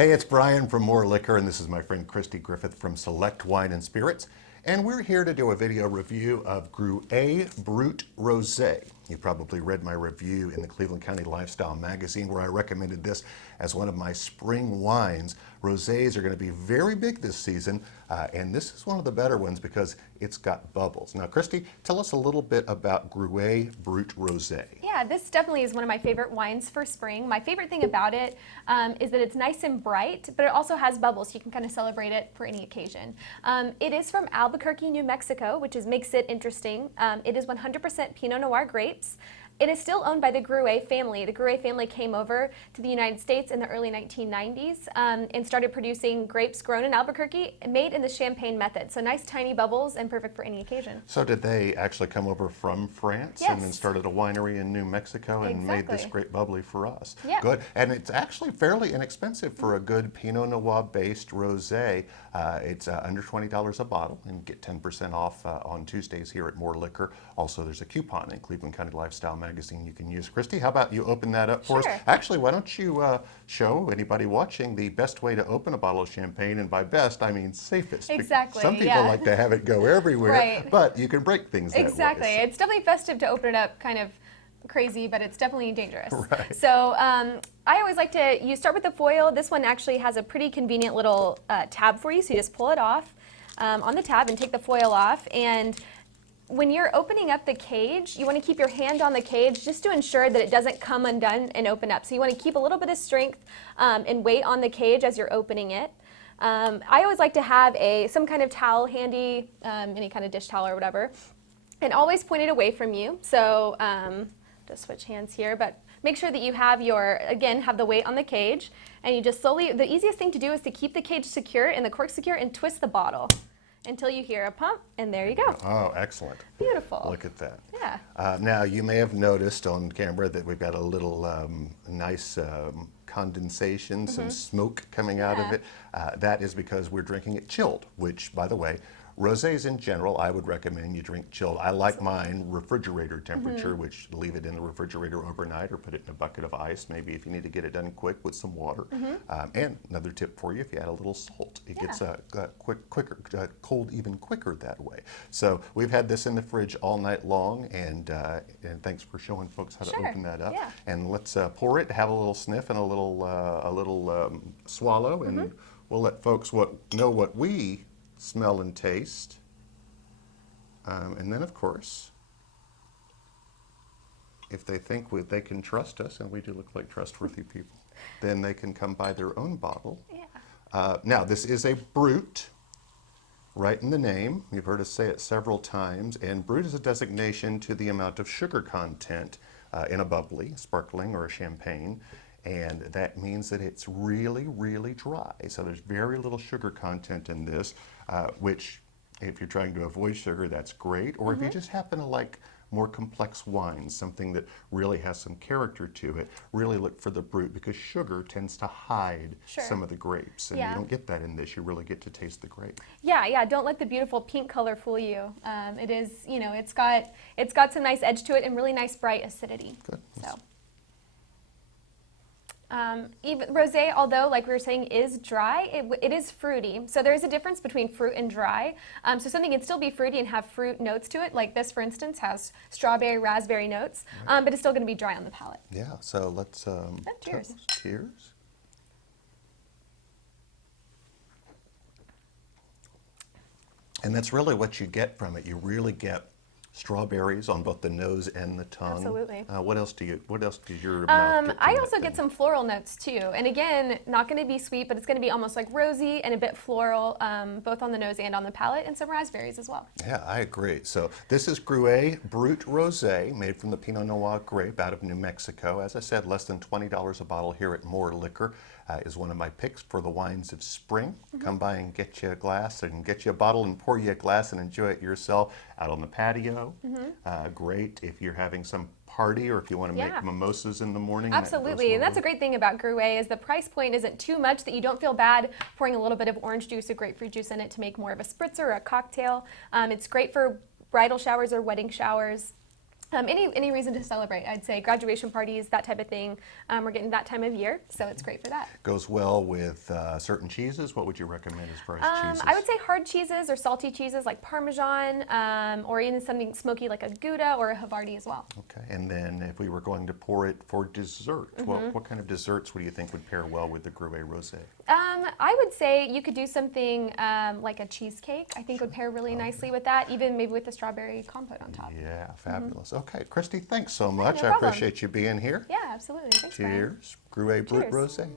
Hey, it's Bryan from More Liquor, and this is my friend Kristi Griffith from Select Wine and Spirits. And we're here to do a video review of Gruet Brut Rosé. You probably read my review in the Cleveland County Lifestyle magazine where I recommended this as one of my spring wines. Rosés are going to be very big this season, and this is one of the better ones because it's got bubbles. Now, Kristi, tell us a little bit about Gruet Brut Rosé. Yeah, this definitely is one of my favorite wines for spring. My favorite thing about it is that it's nice and bright, but it also has bubbles, so you can kind of celebrate it for any occasion. It is from Albuquerque, New Mexico, which makes it interesting. It is 100% Pinot Noir grapes. It is still owned by the Gruet family. The Gruet family came over to the United States in the early 1990s and started producing grapes grown in Albuquerque, made in the champagne method. So nice tiny bubbles and perfect for any occasion. So did they actually come over from France Yes. and then started a winery in New Mexico and made this Exactly. great bubbly for us? Yeah. Good. And it's actually fairly inexpensive for a good Pinot Noir based rosé. It's under $20 a bottle, and get 10% off on Tuesdays here at More Liquor. Also, there's a coupon in Cleveland County Lifestyle magazine you can use. Kristi, how about you open that up for Sure. us? Actually, why don't you show anybody watching the best way to open a bottle of champagne, and by best, I mean safest. Exactly, Some people yeah. like to have it go everywhere, Right. but you can break things that way. Exactly. It's definitely festive to open it up kind of crazy, but it's definitely dangerous. Right. So I always like to, you start with the foil. This one actually has a pretty convenient little tab for you, so you just pull it off on the tab and take the foil off. And when you're opening up the cage, you want to keep your hand on the cage just to ensure that it doesn't come undone and open up. So you want to keep a little bit of strength and weight on the cage as you're opening it. I always like to have some kind of towel handy, any kind of dish towel or whatever, and always point it away from you. So just switch hands here, but make sure that you have have the weight on the cage, and you just slowly, the easiest thing to do is to keep the cage secure and the cork secure and twist the bottle until you hear a pump, and there you go. Oh, excellent. Beautiful. Look at that. Yeah. Now, you may have noticed on camera that we've got a little nice condensation, some smoke coming out of Yeah. it. That is because we're drinking it chilled, which, by the way, rosés in general, I would recommend you drink chilled. I like mine refrigerator temperature, which leave it in the refrigerator overnight or put it in a bucket of ice, maybe if you need to get it done quick with some water. And another tip for you, if you add a little salt, it gets quicker, cold even quicker that way. So we've had this in the fridge all night long, and thanks for showing folks how to open that up. Yeah. And let's pour it, have a little sniff and a little swallow, and we'll let folks know what we smell and taste. And then, of course, if they think they can trust us, and we do look like trustworthy people, then they can come buy their own bottle. Yeah. Now, this is a Brut, right in the name. You've heard us say it several times, and Brut is a designation to the amount of sugar content in a bubbly, sparkling, or a champagne. And that means that it's really, really dry. So there's very little sugar content in this, which if you're trying to avoid sugar, that's great. Or if you just happen to like more complex wines, something that really has some character to it, really look for the Brut, because sugar tends to hide some of the grapes. And you don't get that in this. You really get to taste the grape. Yeah, don't let the beautiful pink color fool you. It is, it's got some nice edge to it and really nice bright acidity. Good. So. Even rosé, although like we were saying is dry, it is fruity. So there is a difference between fruit and dry. So something can still be fruity and have fruit notes to it. Like this, for instance, has strawberry, raspberry notes, but it's still going to be dry on the palate. Yeah, so let's cheers. toast. Cheers. And that's really what you get from it. You really get strawberries on both the nose and the tongue. Absolutely. What else does your mouth get? I also get some floral notes too. And again, not going to be sweet, but it's going to be almost like rosy and a bit floral, both on the nose and on the palate, and some raspberries as well. Yeah, I agree. So this is Gruet Brut Rosé, made from the Pinot Noir grape out of New Mexico. As I said, less than $20 a bottle here at More Liquor. Is one of my picks for the wines of spring. Come by and get you a glass and get you a bottle and pour you a glass and enjoy it yourself out on the patio. Great if you're having some party or if you want to make mimosas in the morning. Absolutely, and that's a great thing about Gruet is the price point isn't too much that you don't feel bad pouring a little bit of orange juice or grapefruit juice in it to make more of a spritzer or a cocktail. It's great for bridal showers or wedding showers. Any reason to celebrate, I'd say graduation parties, that type of thing. We're getting that time of year, so it's great for that. Goes well with certain cheeses. What would you recommend as far as cheeses? I would say hard cheeses or salty cheeses like Parmesan, or even something smoky like a Gouda or a Havarti as well. Okay, and then if we were going to pour it for dessert, what kind of desserts would you think would pair well with the Gruet Rosé? I would say you could do something like a cheesecake. I think would pair really nicely with that, even maybe with the strawberry compote on top. Yeah, fabulous. Okay, Kristi, thanks so much. no I problem. appreciate you being here. Yeah, absolutely. Thanks, Bryan. Cheers. Gruet Brut Cheers. Rosé.